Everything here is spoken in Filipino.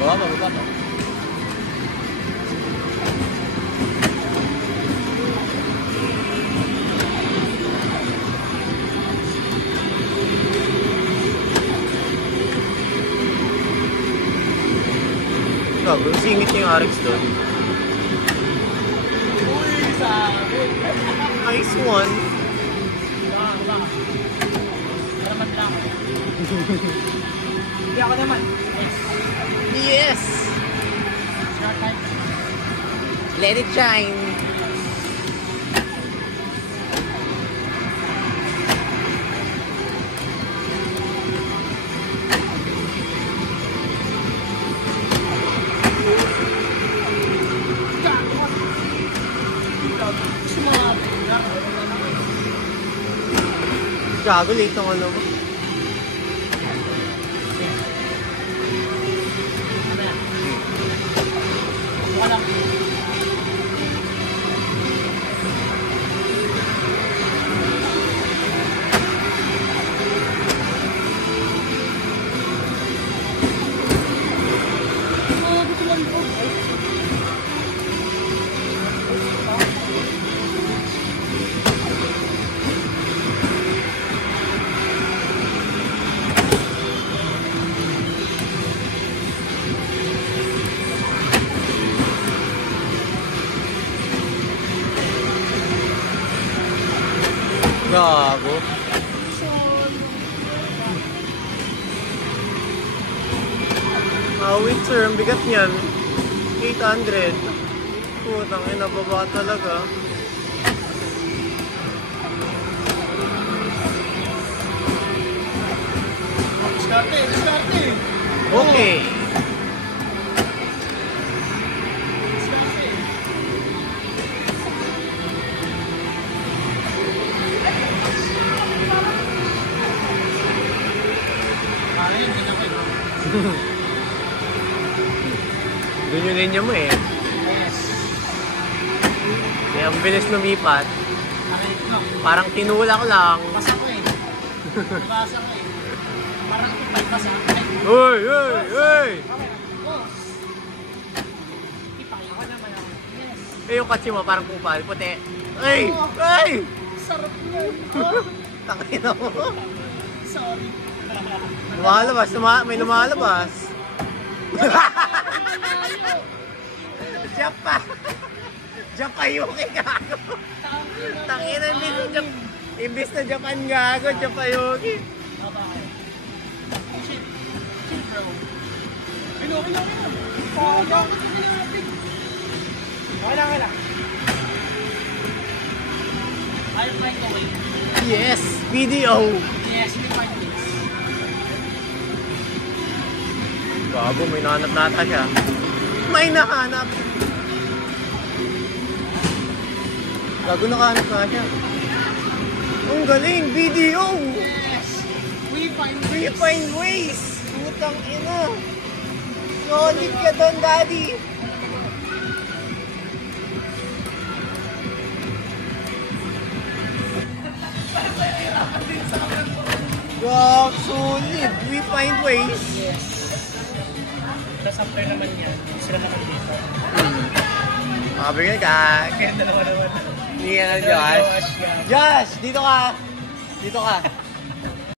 Bawa, bawa pa. Gago, singit niya yung RX doon. Uy, sabi. Nice one. Wala. Paraman lang. Hindi ako naman. Yes! Start time. Let it shine. Gago, late ang ano mo. Gago. Wait sir, ang bigat niyan. 800. Putang ina, baba talaga. Diskarte. Okay. Doon yung linya mo eh. Yes. Kaya ang bilis lumipat. Parang tinulak lang. Basa ko eh. Parang ipay basa. Uy! Uy! Uy! Boss. Ipay ako naman ako. Yes. Eh yung katsi mo parang kupal. Puti. Ay! Ay! Sarap yan. Takina mo. Sorry. Lumalabas. May lumalabas. Japa! Japayuki gago! Tangina, imbis na Japan gago, Japayuki! Shit, bro. Okay lang. Okay lang. I'll find a way. Yes! Video! Yes, we find ways. Gago, may nahanap nata siya. May nahanap! Gago, nakahanap na siya. Ang galing! Video! Yes! We We find ways! Putang ina! Solid ka doon, daddy! Wow, solid! We find ways! Yes. Nasampler naman yan. Sila naman dito. Makabigyan ka! Kaya dalawa naman. Hindi yan ang Josh! Josh! Dito ka! Dito ka!